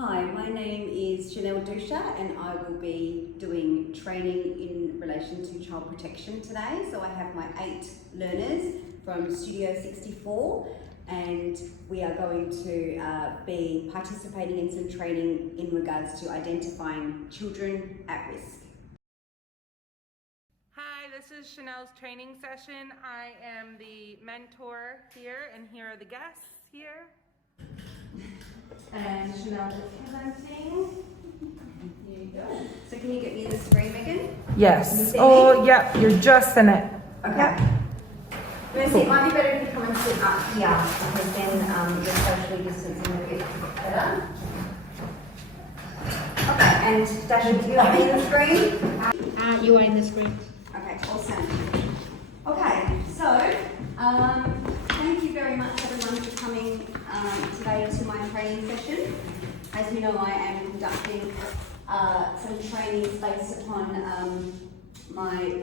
Hi, my name is Chanele and I will be doing training in relation to child protection today. So I have my 8 learners from Studio 64 and we are going to be participating in some training in regards to identifying children at risk. Hi, this is Chanel's training session. I am the mentor here, and here are the guests here. And Chanel is presenting. Here you go. So can you get me the screen, Megan? Yes. Oh, yeah, you're just in it. Okay. Yeah. It might be better if you come and sit up here because then you're socially distancing a bit better. Okay, and Dasha, do you have me in the screen? You are in the screen. Okay, awesome. Okay, so thank you very much everyone for coming today to my training session. As you know, I am conducting some trainings based upon my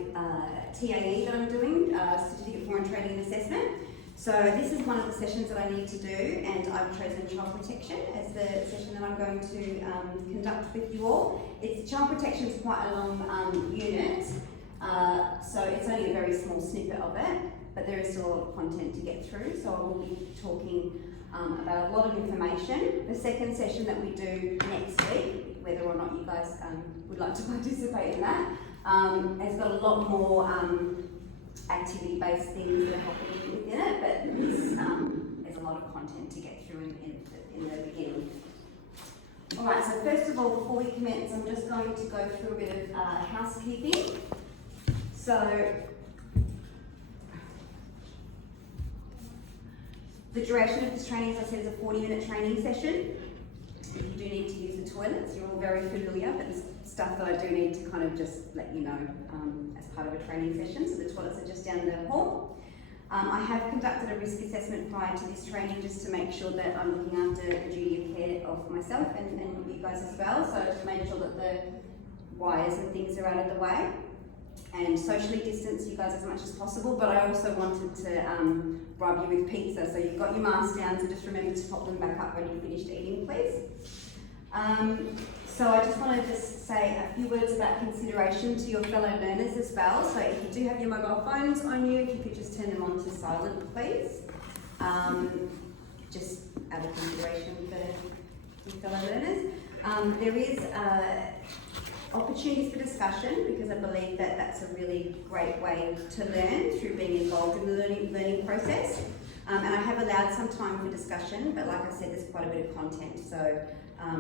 TAE that I'm doing, Certificate for and Training and Assessment. So this is one of the sessions that I need to do, and I've chosen child protection as the session that I'm going to conduct with you all. Child protection is quite a long unit, so it's only a very small snippet of it, but there is still a lot of content to get through, so I will be talking about a lot of information. The second session that we do next week, whether or not you guys would like to participate in that, has got a lot more activity-based things that are happening within it, but there's a lot of content to get through in the beginning. Alright, so first of all, before we commence, I'm just going to go through a bit of housekeeping. So, the duration of this training, as I said, is a 40-minute training session. If you do need to use the toilets, you're all very familiar, but there's stuff that I do need to kind of just let you know as part of a training session. So the toilets are just down the hall. I have conducted a risk assessment prior to this training just to make sure that I'm looking after the duty of care of myself and you guys as well. So to make sure that the wires and things are out of the way and socially distance you guys as much as possible. But I also wanted to bribe you with pizza. So you've got your masks down, so just remember to pop them back up when you've finished eating, please. So I just want to just say a few words about consideration to your fellow learners as well. So if you do have your mobile phones on you, if you could just turn them on to silent, please. Just out of consideration for your fellow learners. There is opportunities for discussion because I believe that that's a really great way to learn through being involved in the learning process. And I have allowed some time for discussion, but like I said, there's quite a bit of content. So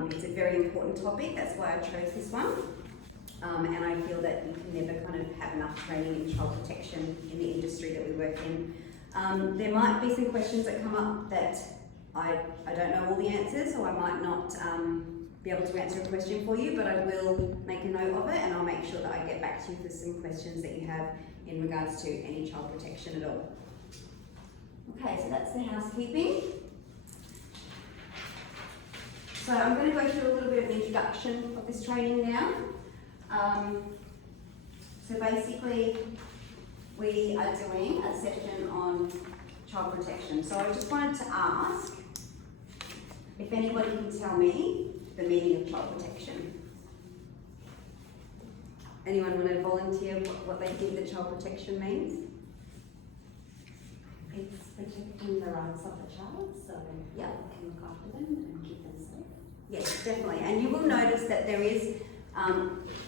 it's a very important topic, that's why I chose this one. And I feel that you can never kind of have enough training in child protection in the industry that we work in. There might be some questions that come up that I don't know all the answers, so I might not be able to answer a question for you, but I will make a note of it and I'll make sure that I get back to you for some questions that you have in regards to any child protection at all. Okay, so that's the housekeeping. So I'm going to go through a little bit of the introduction of this training now. So basically, we are doing a session on child protection. So I just wanted to ask if anybody can tell me the meaning of child protection. Anyone want to volunteer what they think that child protection means? It's protecting the rights of the child, so Yeah. we can look after them and keep them safe. Yes, definitely. And you will notice that there is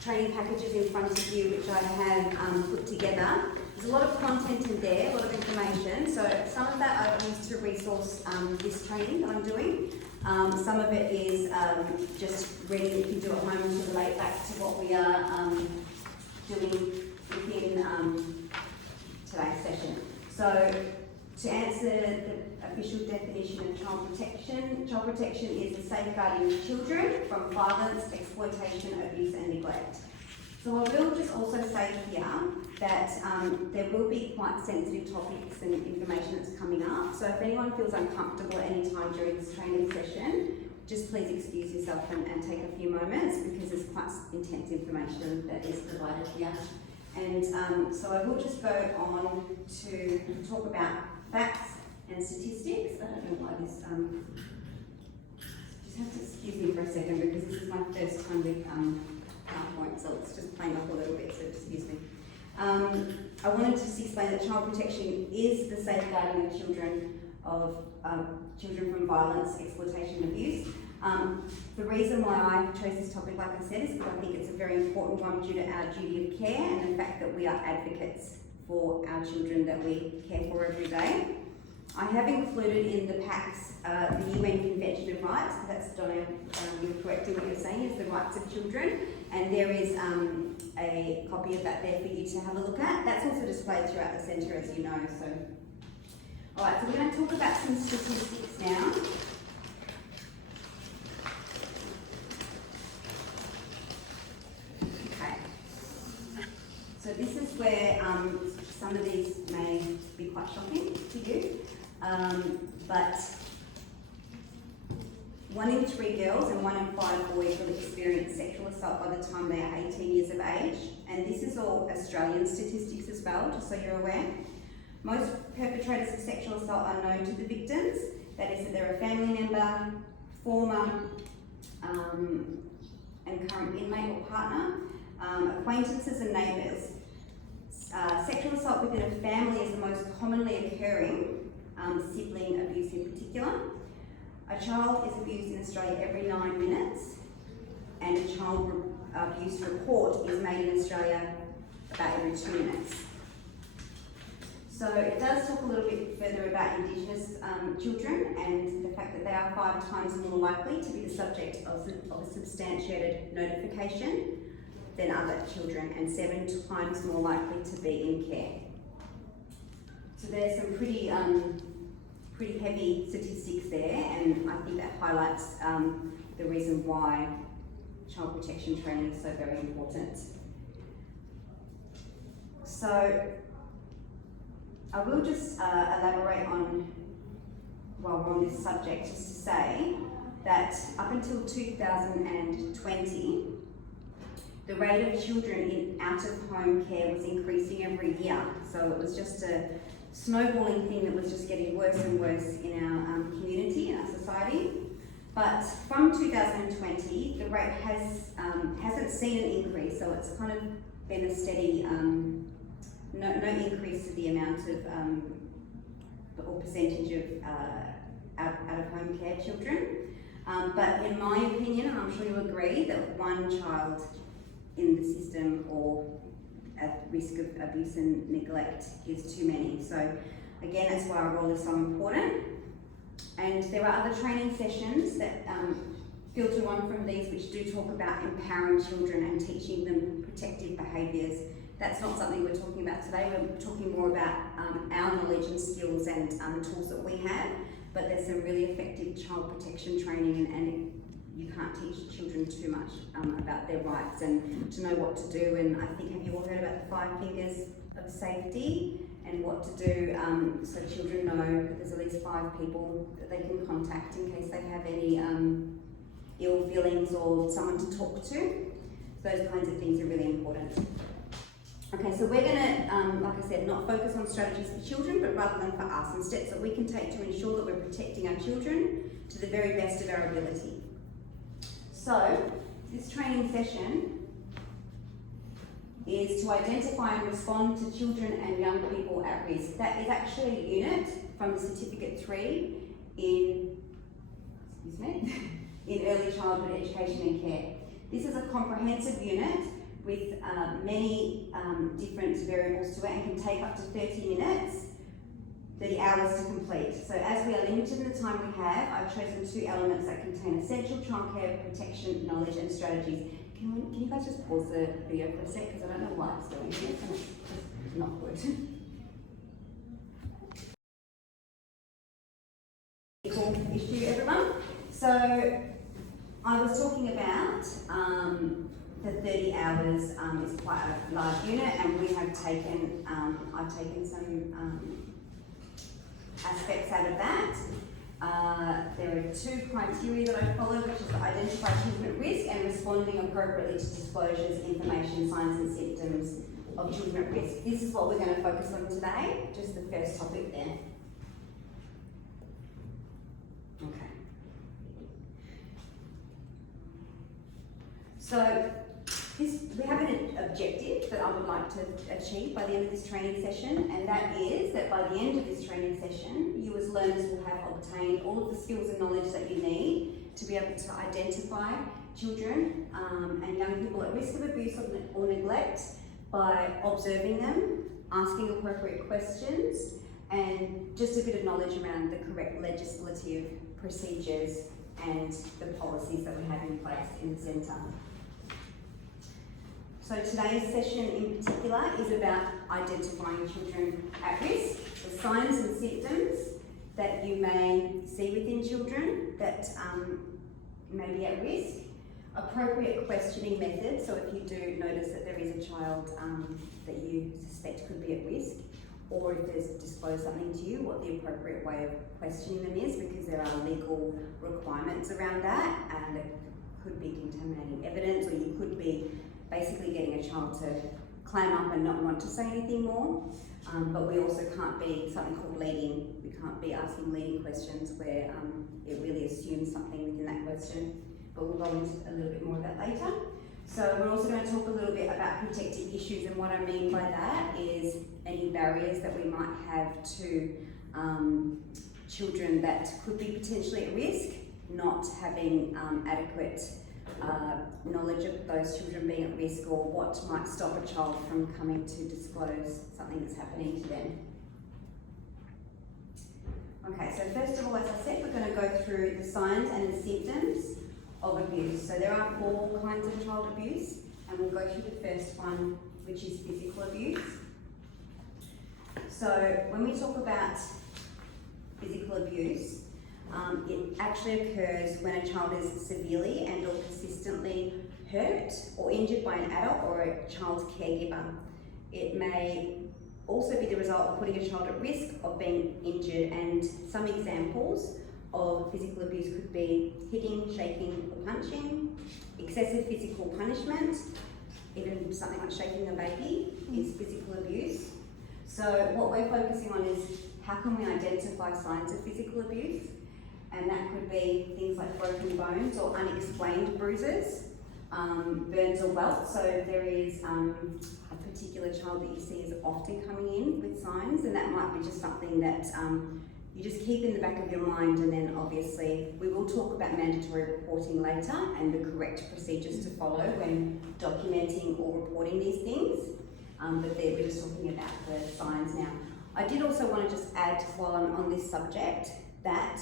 training packages in front of you which I have put together. There's a lot of content in there, a lot of information. So some of that I've used to resource this training that I'm doing. Some of it is just reading that you can do at home to relate back to what we are doing within today's session. So to answer the official definition of child protection is the safeguarding of children from violence, exploitation, abuse and neglect. So I will just also say here that there will be quite sensitive topics and information that's coming up. So if anyone feels uncomfortable at any time during this training session, just please excuse yourself and take a few moments because there's quite intense information that is provided here. And so I will just go on to talk about facts and statistics. I don't know why this, just have to excuse me for a second because this is my first time with PowerPoint, so it's just playing up a little bit, so excuse me. I wanted to just explain that child protection is the safeguarding of children from violence, exploitation and abuse. The reason why I chose this topic, like I said, is because I think it's a very important one due to our duty of care and the fact that we are advocates for our children that we care for every day. I have included in the packs the UN Convention of Rights, because that's Donna, you're correct in what you're saying, is the rights of children, and there is a copy of that there for you to have a look at. That's also displayed throughout the centre, as you know. So, all right, so we're going to talk about some statistics now. So this is where some of these may be quite shocking to you, but 1 in 3 girls and 1 in 5 boys will experience sexual assault by the time they are 18 years of age, and this is all Australian statistics as well, just so you're aware. Most perpetrators of sexual assault are known to the victims, that is that they're a family member, former and current inmate or partner, acquaintances and neighbours. Sexual assault within a family is the most commonly occurring, sibling abuse in particular. A child is abused in Australia every 9 minutes, and a child abuse report is made in Australia about every 2 minutes. So it does talk a little bit further about Indigenous children and the fact that they are 5 times more likely to be the subject of a substantiated notification than other children, and 7 times more likely to be in care. So there's some pretty heavy statistics there, and I think that highlights the reason why child protection training is so very important. So I will just elaborate on, while we're on this subject, just to say that up until 2020, the rate of children in out-of-home care was increasing every year. So it was just a snowballing thing that was just getting worse and worse in our community, in our society. But from 2020, the rate hasn't seen an increase, so it's kind of been a steady, no increase to the amount of, or percentage of out-of-home care children. But in my opinion, and I'm sure you'll agree, that 1 child in the system or at risk of abuse and neglect is too many. So again, that's why our role is so important. And there are other training sessions that filter on from these, which do talk about empowering children and teaching them protective behaviours. That's not something we're talking about today. We're talking more about our knowledge and skills and tools that we have, but there's some really effective child protection training, and you can't teach children too much about their rights and to know what to do. And I think, have you all heard about the 5 fingers of safety and what to do, so children know that there's at least 5 people that they can contact in case they have any ill feelings or someone to talk to. Those kinds of things are really important. Okay, so we're going to, like I said, not focus on strategies for children, but rather than for us, and steps that we can take to ensure that we're protecting our children to the very best of our ability. So, this training session is to identify and respond to children and young people at risk. That is actually a unit from the Certificate 3 in Early Childhood Education and Care. This is a comprehensive unit with many different variables to it, and can take up to 30 minutes, 30 hours to complete. So as we are limited in the time we have, I've chosen 2 elements that contain essential childcare protection, knowledge and strategies. Can you guys just pause the video for a sec, because I don't know why it's doing this, and it's just not good. Equal issue, everyone. So I was talking about the 30 hours is quite a large unit, and we have taken, I've taken some aspects out of that. There are 2 criteria that I follow, which is to identify children at risk and responding appropriately to disclosures, information, signs and symptoms of children at risk. This is what we're going to focus on today, just the first topic there. Okay. So we have an objective that I would like to achieve by the end of this training session, and that is that by the end of this training session, you as learners will have obtained all of the skills and knowledge that you need to be able to identify children and young people at risk of abuse or neglect by observing them, asking appropriate questions, and just a bit of knowledge around the correct legislative procedures and the policies that we have in place in the centre. So today's session in particular is about identifying children at risk, the signs and symptoms that you may see within children that may be at risk, appropriate questioning methods, so if you do notice that there is a child that you suspect could be at risk, or if there's disclosed something to you, what the appropriate way of questioning them is, because there are legal requirements around that, and it could be contaminating evidence, or you could be basically getting a child to clam up and not want to say anything more. But we also can't be something called leading. We can't be asking leading questions where it really assumes something within that question. But we'll go into a little bit more of that later. So we're also going to talk a little bit about protective issues, and what I mean by that is any barriers that we might have to children that could be potentially at risk, not having adequate knowledge of those children being at risk, or what might stop a child from coming to disclose something that's happening to them. Okay, so first of all, as I said, we're going to go through the signs and the symptoms of abuse. So there are 4 kinds of child abuse, and we'll go through the first one, which is physical abuse. So when we talk about physical abuse, it actually occurs when a child is severely and or persistently hurt or injured by an adult or a child's caregiver. It may also be the result of putting a child at risk of being injured, and some examples of physical abuse could be hitting, shaking or punching, excessive physical punishment, even something like shaking a baby is physical abuse. So what we're focusing on is how can we identify signs of physical abuse, and that could be things like broken bones or unexplained bruises, burns or welts. So if there is a particular child that you see is often coming in with signs, and that might be just something that you just keep in the back of your mind, and then obviously we will talk about mandatory reporting later and the correct procedures to follow when documenting or reporting these things, but there we're just talking about the signs now. I did also want to just add, while I'm on this subject, that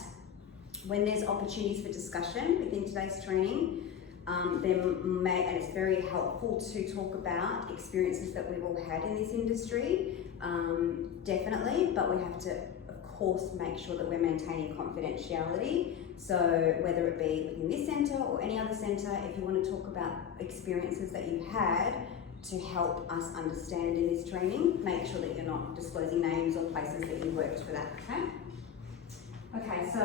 when there's opportunities for discussion within today's training, and it's very helpful to talk about experiences that we've all had in this industry, definitely, but we have to, of course, make sure that we're maintaining confidentiality. So whether it be within this centre or any other centre, if you want to talk about experiences that you've had to help us understand in this training, make sure that you're not disclosing names or places that you worked for that, okay? Okay, so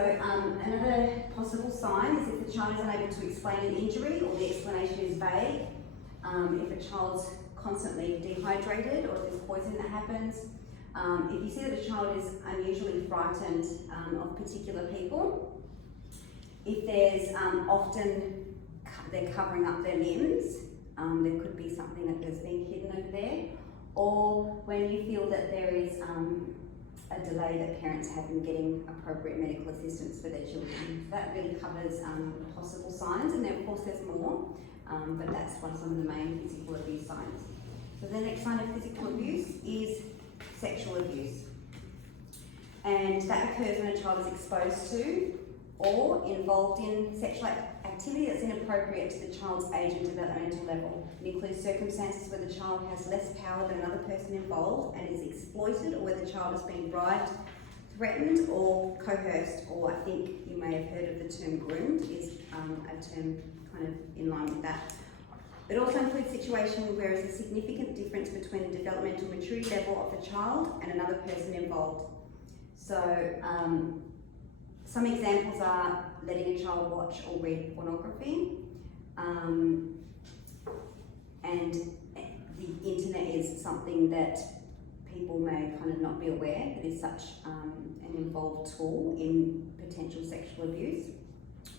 another possible sign is if the child is unable to explain an injury or the explanation is vague, if a child's constantly dehydrated or if there's poison that happens, if you see that a child is unusually frightened of particular people, if there's often they're covering up their limbs, there could be something that is being hidden over there, or when you feel that there is a delay that parents have in getting appropriate medical assistance for their children. That really covers possible signs, and then of course there's more, but that's some of the main physical abuse signs. So the next sign of physical abuse is sexual abuse. And that occurs when a child is exposed to or involved in sexual activity that's inappropriate to the child's age and developmental level. It includes circumstances where the child has less power than another person involved and is exploited, or where the child is being bribed, threatened or coerced, or I think you may have heard of the term groomed, is a term kind of in line with that. It also includes situations where there is a significant difference between the developmental maturity level of the child and another person involved. So some examples are letting a child watch or read pornography, and the internet is something that people may kind of not be aware that is such an involved tool in potential sexual abuse.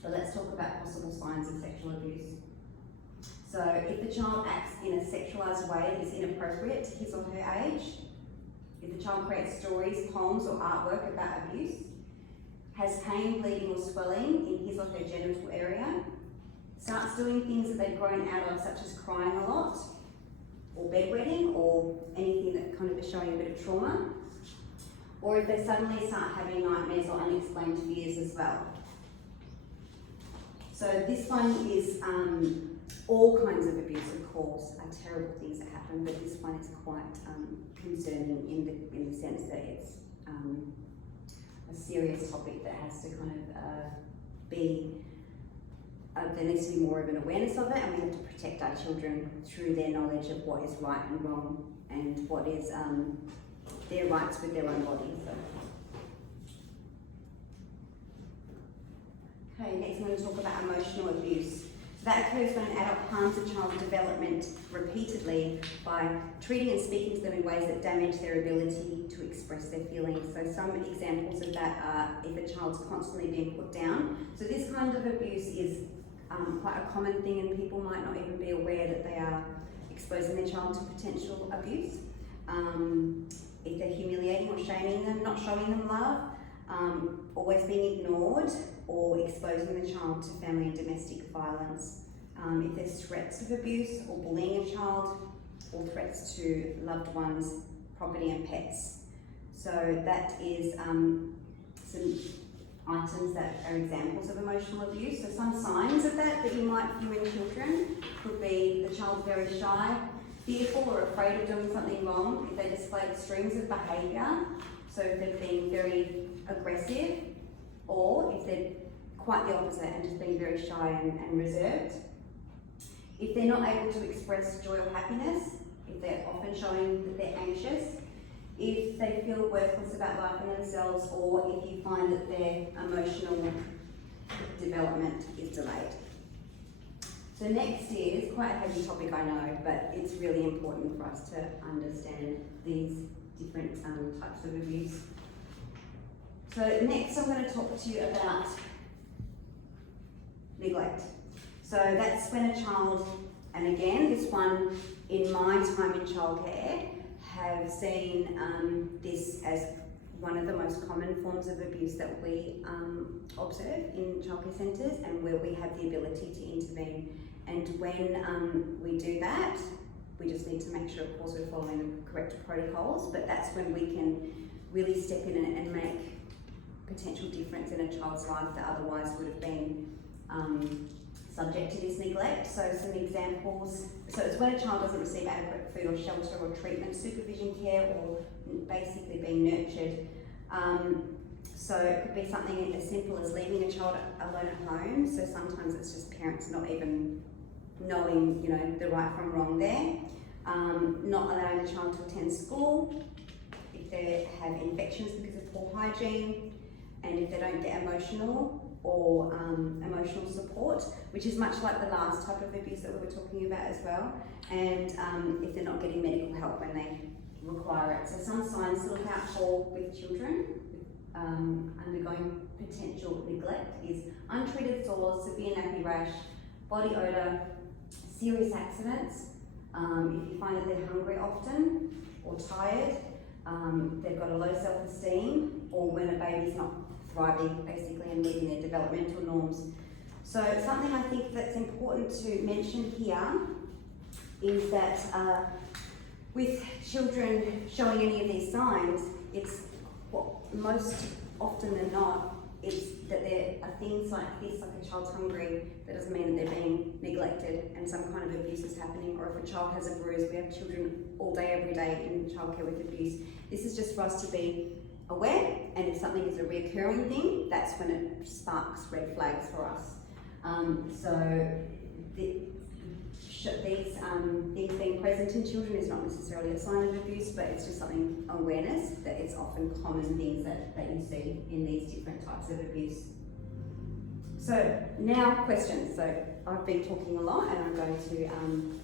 But let's talk about possible signs of sexual abuse. So if the child acts in a sexualised way that is inappropriate to his or her age, if the child creates stories, poems or artwork about abuse, has pain, bleeding or swelling in his or her genital area, starts doing things that they've grown out of, such as crying a lot, or bedwetting, or anything that kind of is showing a bit of trauma, or if they suddenly start having nightmares or unexplained fears as well. So this one is all kinds of abuse, of course, are terrible things that happen, but this one is quite concerning in the sense that it's a serious topic that has to kind of be, there needs to be more of an awareness of it, and we have to protect our children through their knowledge of what is right and wrong and what is their rights with their own body. So. Okay, next I'm going to talk about emotional abuse. So that occurs when an adult harms a child's development repeatedly by treating and speaking to them in ways that damage their ability to express their feelings. So some examples of that are if a child's constantly being put down. So this kind of abuse is quite a common thing, and people might not even be aware that they are exposing their child to potential abuse. If they're humiliating or shaming them, not showing them love, always being ignored, or exposing the child to family and domestic violence. If there's threats of abuse or bullying a child, or threats to loved ones, property and pets. So that is some items that are examples of emotional abuse. So some signs of that you might view in children could be the child's very shy, fearful or afraid of doing something wrong, if they display extremes of behaviour, so if they're being very aggressive, or if they're quite the opposite and just being very shy and reserved. If they're not able to express joy or happiness, if they're often showing that they're anxious, if they feel worthless about life and themselves, or if you find that their emotional development is delayed. So next is quite a heavy topic, I know, but it's really important for us to understand these different types of abuse. So next I'm going to talk to you about neglect. So that's when a child, and again this one in my time in childcare, have seen this as one of the most common forms of abuse that we observe in childcare centres, and where we have the ability to intervene. And when we do that, we just need to make sure, of course, we're following the correct protocols, but that's when we can really step in and make potential difference in a child's life that otherwise would have been subject to this neglect. So some examples, so it's when a child doesn't receive adequate food or shelter or treatment, supervision, care, or basically being nurtured. So it could be something as simple as leaving a child alone at home. So sometimes it's just parents not even knowing, the right from wrong there. Not allowing the child to attend school, if they have infections because of poor hygiene, and if they don't get emotional or emotional support, which is much like the last type of abuse that we were talking about as well, and if they're not getting medical help when they require it. So some signs to look out for with children undergoing potential neglect is untreated sores, severe nappy rash, body odour, serious accidents, if you find that they're hungry often or tired, they've got a low self-esteem, or when a baby's not thriving basically and meeting their developmental norms. So something I think that's important to mention here is that with children showing any of these signs, it's most often than not, it's that there are things like this, like a child's hungry, that doesn't mean that they're being neglected and some kind of abuse is happening, or if a child has a bruise. We have children all day, every day in childcare with abuse. This is just for us to be aware, and if something is a recurring thing, that's when it sparks red flags for us. These things being present in children is not necessarily a sign of abuse, but it's just something, awareness, that it's often common things that you see in these different types of abuse. So now questions. So I've been talking a lot, and I'm going to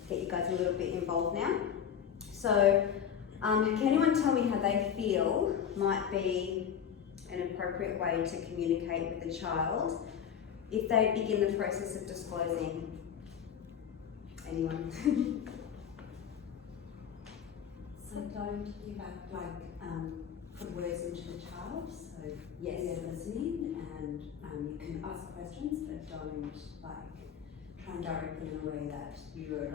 get you guys a little bit involved now. So can anyone tell me how they feel might be an appropriate way to communicate with the child if they begin the process of disclosing anyone. So don't give up put words into the child, so Yes. they're listening and you can ask questions, but don't try and direct them in a way that you're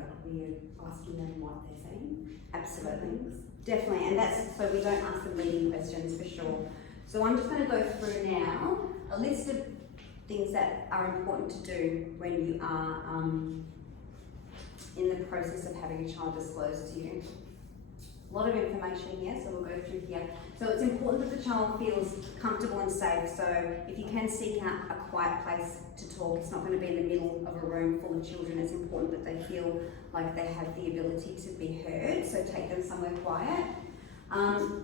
asking them what they're saying. Absolutely. Definitely, and that's so we don't ask them leading questions for sure. So I'm just going to go through now a list of things that are important to do when you are in the process of having a child disclose to you. A lot of information here, so we'll go through here. So it's important that the child feels comfortable and safe. So if you can seek out a quiet place to talk, it's not going to be in the middle of a room full of children. It's important that they feel like they have the ability to be heard. So take them somewhere quiet.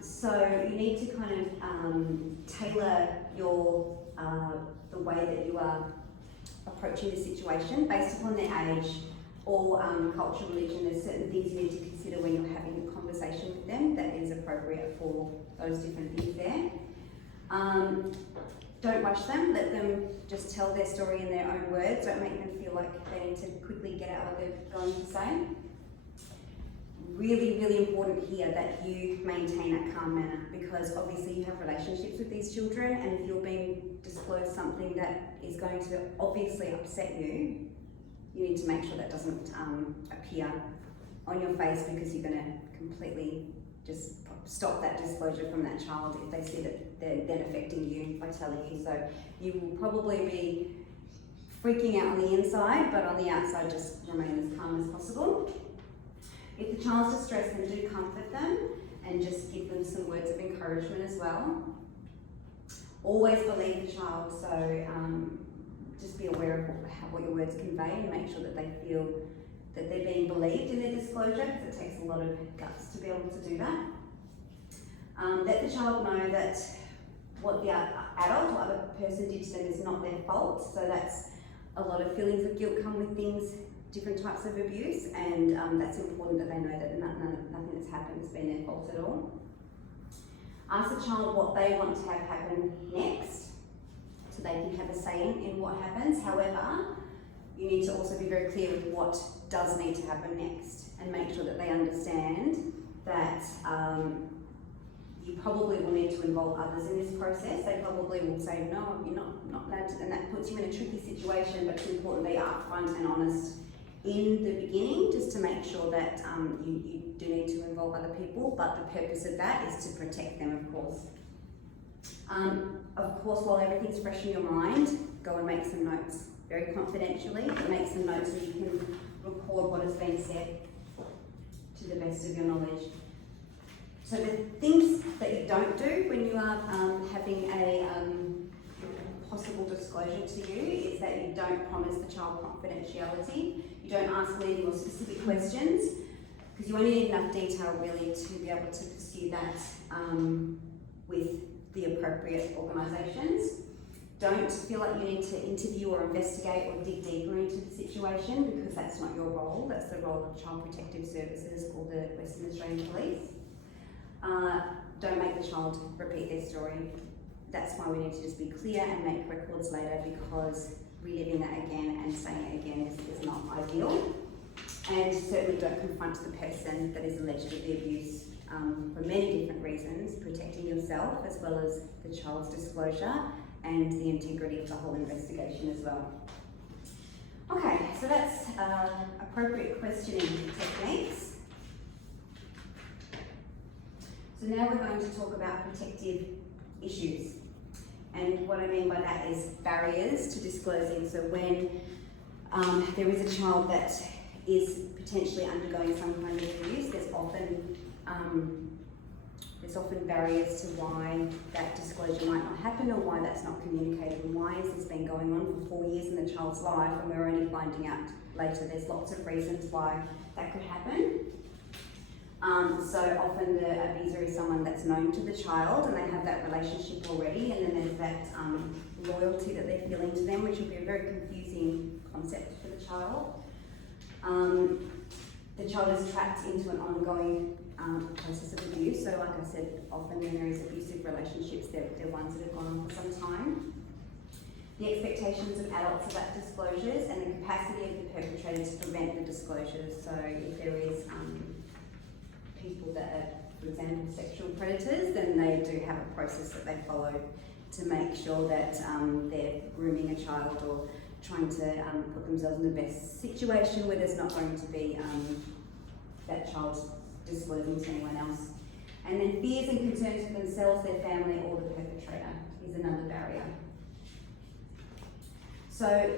So you need to kind of tailor your the way that you are approaching the situation based upon their age or culture, religion. There's certain things you need to consider when you're having a conversation with them that is appropriate for those different things there. Don't rush them, let them just tell their story in their own words. Don't make them feel like they need to quickly get out what they're going to say. Really, really important here that you maintain a calm manner, because obviously you have relationships with these children, and if you're being disclosed something that is going to obviously upset you, you need to make sure that doesn't appear on your face, because you're going to completely just stop that disclosure from that child if they see that they're then affecting you by telling you. So you will probably be freaking out on the inside, but on the outside just remain as calm as possible. If the child's distressed, then do comfort them and just give them some words of encouragement as well. Always believe the child, so just be aware of what your words convey and make sure that they feel that they're being believed in their disclosure, because it takes a lot of guts to be able to do that. Let the child know that what the adult or other person did to them is not their fault, so that's a lot of feelings of guilt come with things, different types of abuse, and that's important that they know that nothing that's happened has been their fault at all. Ask the child what they want to have happen next, so they can have a say in what happens. However, you need to also be very clear with what does need to happen next, and make sure that they understand that you probably will need to involve others in this process. They probably will say, no, you're not allowed to, and that puts you in a tricky situation, but it's important that you're upfront and honest in the beginning, just to make sure that you do need to involve other people, but the purpose of that is to protect them, of course. Of course, while everything's fresh in your mind, go and make some notes, very confidentially, but make some notes so you can record what has been said to the best of your knowledge. So the things that you don't do when you are having a possible disclosure to you is that you don't promise the child confidentiality. You don't ask leading or specific questions, because you only need enough detail really to be able to pursue that with the appropriate organisations. Don't feel like you need to interview or investigate or dig deeper into the situation, because that's not your role. That's the role of Child Protective Services, or the Western Australian Police. Don't make the child repeat their story. That's why we need to just be clear and make records later, because reliving that again and saying it again is not ideal. And certainly don't confront the person that is alleged of the abuse for many different reasons, protecting yourself as well as the child's disclosure and the integrity of the whole investigation as well. Okay, so that's appropriate questioning techniques. So now we're going to talk about protective issues. And what I mean by that is barriers to disclosing. So when there is a child that is potentially undergoing some kind of abuse, there's often barriers to why that disclosure might not happen, or why that's not communicated, and why has this been going on for 4 years in the child's life and we're only finding out later. There's lots of reasons why that could happen. So often the abuser is someone that's known to the child and they have that relationship already, and then there's that loyalty that they're feeling to them, which will be a very confusing concept for the child. The child is trapped into an ongoing process of abuse. So like I said, often when there is abusive relationships, they're ones that have gone on for some time. The expectations of adults about disclosures and the capacity of the perpetrator perpetrated to prevent the disclosures. So if there is people that are, for example, sexual predators, then they do have a process that they follow to make sure that they're grooming a child or trying to put themselves in the best situation where there's not going to be that child disclosing to anyone else. And then fears and concerns for themselves, their family, or the perpetrator is another barrier. So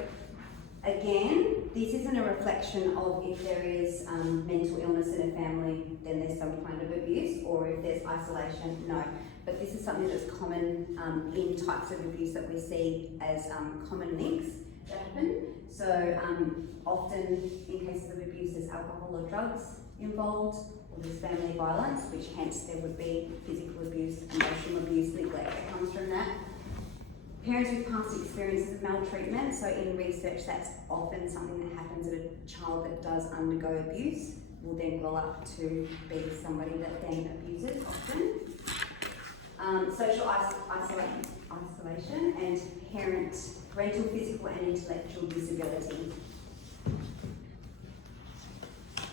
again, this isn't a reflection of if there is mental illness in a family, then there's some kind of abuse, or if there's isolation, no. But this is something that's common in types of abuse that we see as common links that happen. So often in cases of abuse, there's alcohol or drugs involved, or there's family violence, which hence there would be physical abuse, emotional abuse, neglect that comes from that. Parents with past experiences of maltreatment, so in research that's often something that happens at a child that does undergo abuse, will then grow up to be somebody that then abuses often. Social isolation and parental, physical and intellectual disability.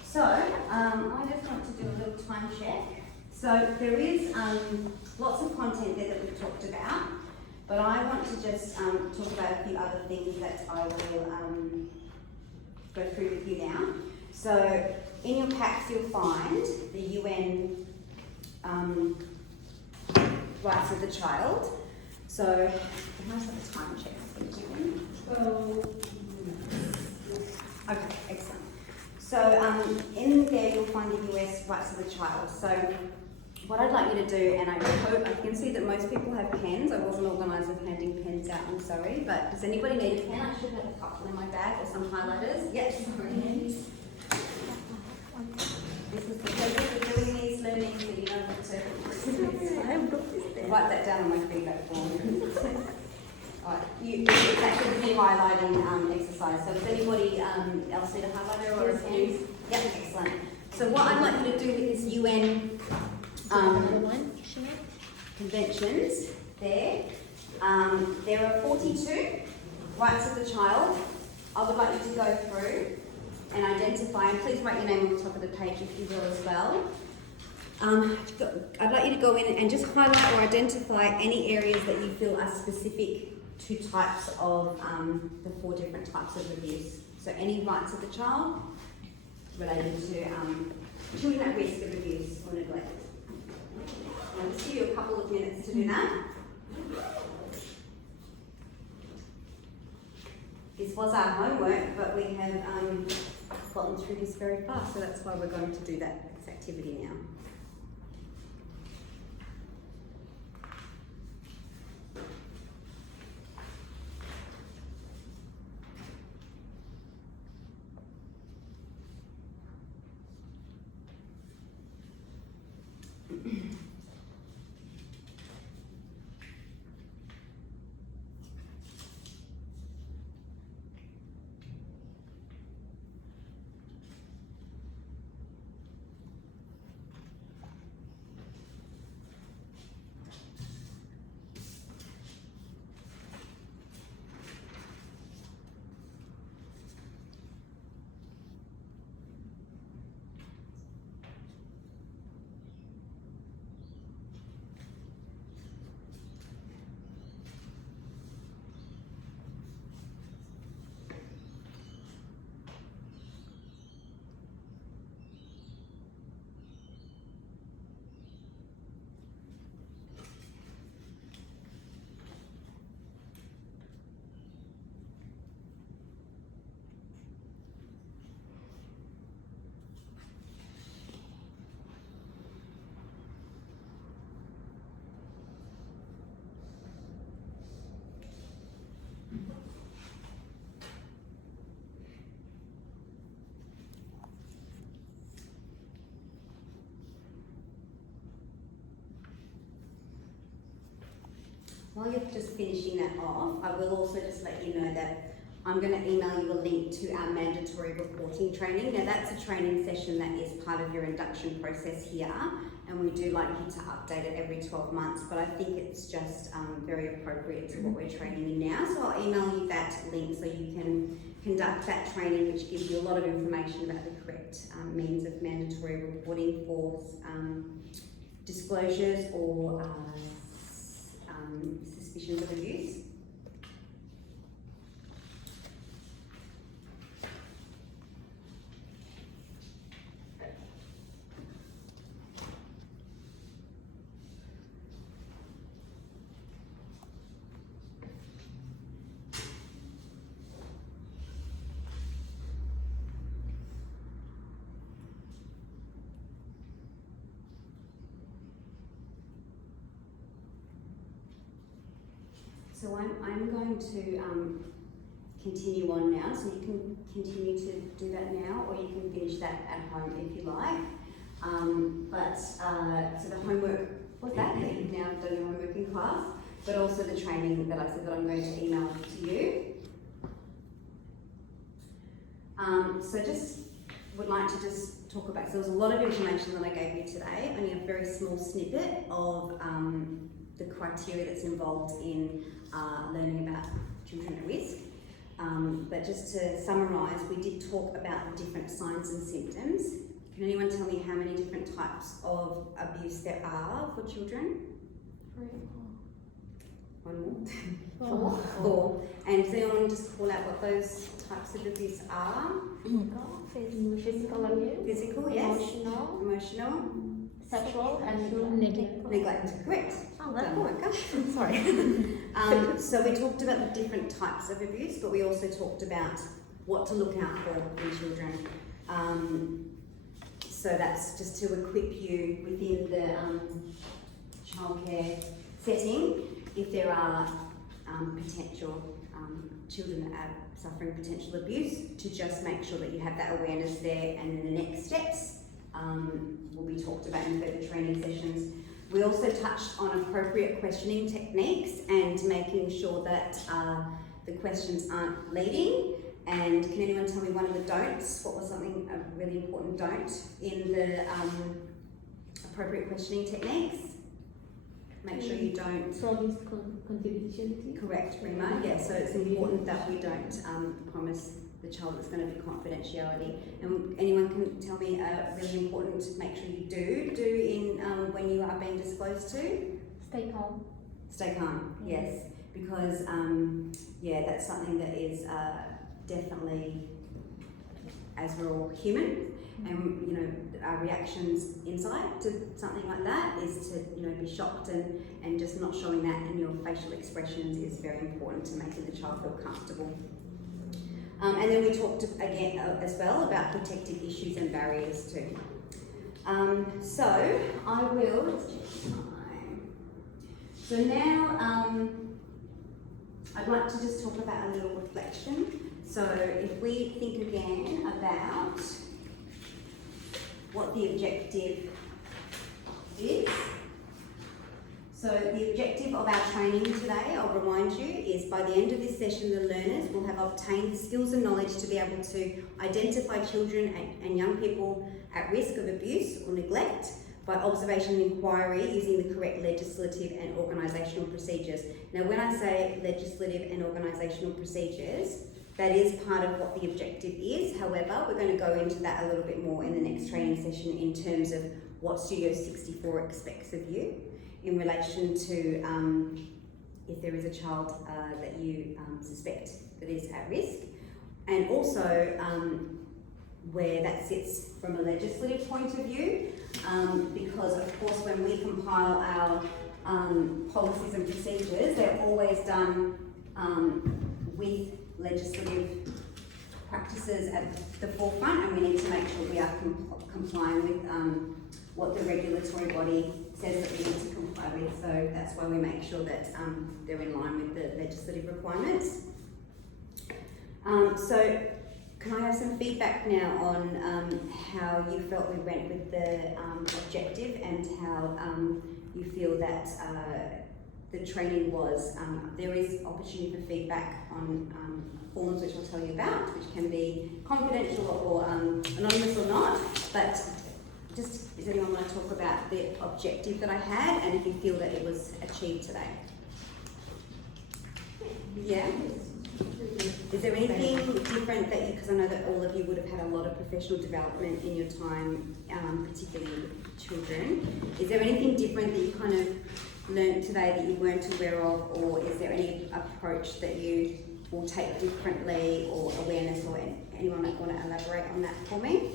So, I just want to do a little time check. So there is lots of content there that we've talked about, but I want to just talk about a few other things that I will go through with you now. So in your packs you'll find the UN rights of the child. So, how's the time check? Okay, excellent. So in there you'll find the US rights of the child. So what I'd like you to do, and I hope, I can see that most people have pens. I wasn't organised with handing pens out, I'm sorry, but does anybody need a pen? I should have a couple in my bag or some highlighters. Yes, sorry. This is the pleasure of doing these learnings, so you know what to write that down on my feedback form. Alright, it's actually a highlighting exercise. So does anybody else need a highlighter or a pen? Yep, excellent. So what I'd like you to do with this UN conventions there are 42 rights of the child. I would like you to go through and identify, and please write your name on the top of the page if you will as well. I'd like you to go in and just highlight or identify any areas that you feel are specific to types of the 4 different types of abuse. So any rights of the child related to children at risk of abuse or neglect. I'll just give you a couple of minutes to do that. This was our homework, but we have gotten through this very fast, so that's why we're going to do that activity now. While you're just finishing that off, I will also just let you know that I'm going to email you a link to our mandatory reporting training. Now that's a training session that is part of your induction process here, and we do like you to update it every 12 months, but I think it's just very appropriate to what we're training in now. So I'll email you that link so you can conduct that training, which gives you a lot of information about the correct means of mandatory reporting for disclosures or suspicions of abuse. So I'm going to continue on now, so you can continue to do that now, or you can finish that at home if you like. So the homework was that you've now done your homework in class, but also the training that I said that I'm going to email to you. So just would like to just talk about, so there was a lot of information that I gave you today, only a very small snippet of the criteria that's involved in learning about children at risk. But just to summarise, we did talk about the different signs and symptoms. Can anyone tell me how many different types of abuse there are for children? 3, 4. One more? Four. And does anyone just call out what those types of abuse are? Physical abuse, Physical, yes. emotional, Emotional. sexual, and Neglect, correct. Oh, that's Done, good. Micah. Sorry. So we talked about the different types of abuse, but we also talked about what to look out for in children. So that's just to equip you within the childcare setting if there are potential children that are suffering potential abuse, to just make sure that you have that awareness there, and then the next steps will be talked about in further training sessions. We also touched on appropriate questioning techniques and making sure that the questions aren't leading. And can anyone tell me one of the don'ts? What was something, a really important don't in the appropriate questioning techniques? Make sure you don't. So this confidentiality. Correct, Rima. Yeah, so it's important that we don't promise the child it's going to be confidentiality. And anyone can tell me a really important, make sure you do in when you are being disclosed to? Stay calm. Stay calm, yes. Because, yeah, that's something that is definitely, as we're all human, and you know, our reactions inside to something like that is to, you know, be shocked, and just not showing that in your facial expressions is very important to making the child feel comfortable. And then we talked again as well about protective issues and barriers too. So I will, let's check time. So now I'd like to just talk about a little reflection. So if we think again about what the objective is. So the objective of our training today, I'll remind you, is by the end of this session, the learners will have obtained the skills and knowledge to be able to identify children and young people at risk of abuse or neglect by observation and inquiry using the correct legislative and organisational procedures. Now, when I say legislative and organisational procedures, that is part of what the objective is. However, we're going to go into that a little bit more in the next training session in terms of what Studio 64 expects of you in relation to if there is a child that you suspect that is at risk, and also where that sits from a legislative point of view, because of course when we compile our policies and procedures, they're always done with legislative practices at the forefront, and we need to make sure we are complying with what the regulatory body says that we need to comply with. So that's why we make sure that they're in line with the legislative requirements. So can I have some feedback now on how you felt we went with the objective, and how you feel that the training was? There is opportunity for feedback on forms which I'll tell you about, which can be confidential or anonymous or not, but does anyone want to talk about the objective that I had and if you feel that it was achieved today? Yeah? Is there anything different that you, because I know that all of you would have had a lot of professional development in your time, particularly with children. Is there anything different that you kind of learned today that you weren't aware of, or is there any approach that you will take differently, or awareness, or anyone that want to elaborate on that for me?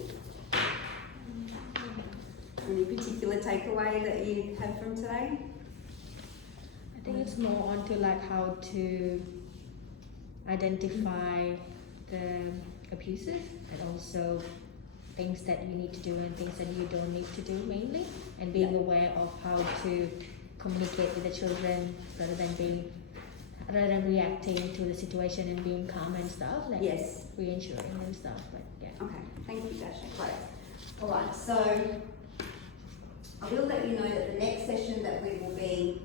Any particular takeaway that you had from today? I think it's more onto like how to identify the abuses and also things that you need to do and things that you don't need to do mainly, and being aware of how to communicate with the children rather than reacting to the situation and being calm and stuff, like Yes. reassuring and stuff, but yeah. Okay, thank you, Dasha. Great. All right, so I will let you know that the next session that we will be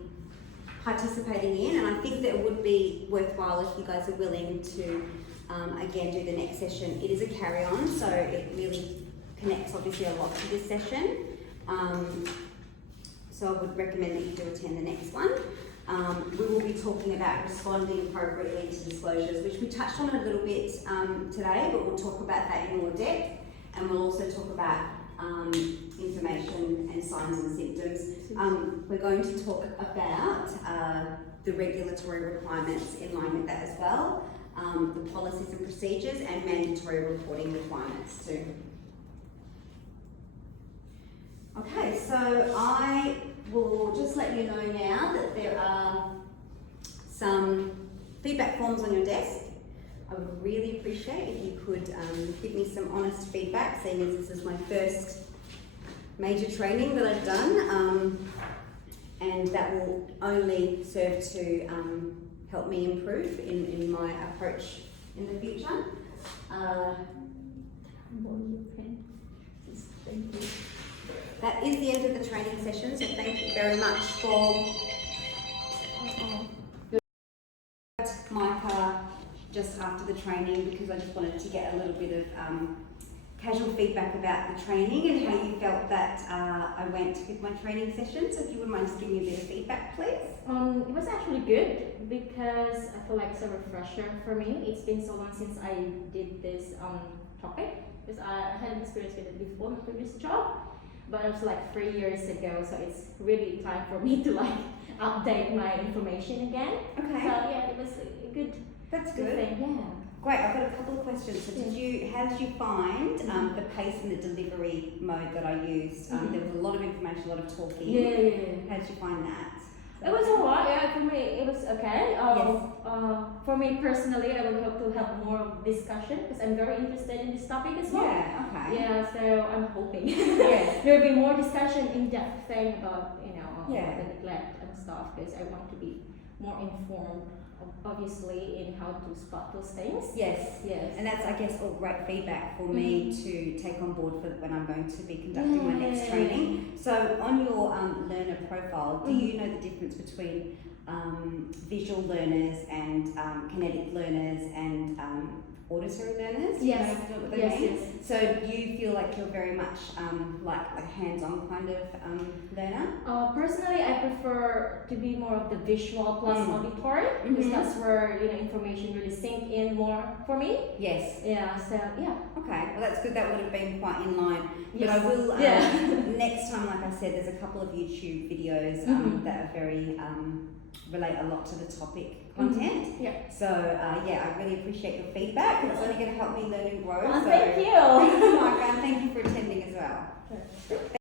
participating in, and I think that it would be worthwhile if you guys are willing to again do the next session. It is a carry-on, so it really connects obviously a lot to this session. So I would recommend that you do attend the next one. We will be talking about responding appropriately to disclosures, which we touched on a little bit today, but we'll talk about that in more depth, and we'll also talk about information and signs and symptoms. We're going to talk about the regulatory requirements in line with that as well, the policies and procedures, and mandatory reporting requirements too. Okay, so I will just let you know now that there are some feedback forms on your desk. I would really appreciate if you could give me some honest feedback, seeing as this is my first major training that I've done, and that will only serve to help me improve in my approach in the future. Thank you. That is the end of the training session, so thank you very much for Micah just after the training, because I just wanted to get a little bit of casual feedback about the training and how you felt that I went with my training session. So if you wouldn't mind just giving me a bit of feedback, please. It was actually good because I feel like it's a refresher for me. It's been so long since I did this topic, because I had an experience with it before my previous job, but it was like 3 years ago, so it's really time for me to like update my information again. Okay. So yeah, it was a good. That's good good. thing. Yeah. Great, I've got a couple of questions. So how did you find the pace and the delivery mode that I used? There was a lot of information, a lot of talking. Yeah. How did you find that? It was alright, yeah, for me it was okay. Yes. For me personally, I would hope to have more discussion because I'm very interested in this topic as well. Yeah, okay. Yeah, so I'm hoping Yes. there will be more discussion, in-depth thing about, Yeah. the neglect and stuff, because I want to be more informed, obviously, in how to spot those things. Yes. Yes. And that's, I guess, all great feedback for me to take on board for when I'm going to be conducting my next training. So on your learner profile, do you know the difference between visual learners and kinetic learners and auditory learners? Yes. Do you know what they Yes, mean? yes. So do you feel like you're very much like a hands-on kind of learner? Personally, I prefer to be more of the visual plus auditory, because that's where information really sink in more for me. Yes. Yeah. So yeah. Okay, well that's good. That would have been quite in line. But Yes. I will, Yeah. next time, like I said, there's a couple of YouTube videos that are very, relate a lot to the topic content. Yeah. So yeah, I really appreciate your feedback. It's only going to help me learn and grow. Well, so thank you. Thank you, Micah, and thank you for attending as well.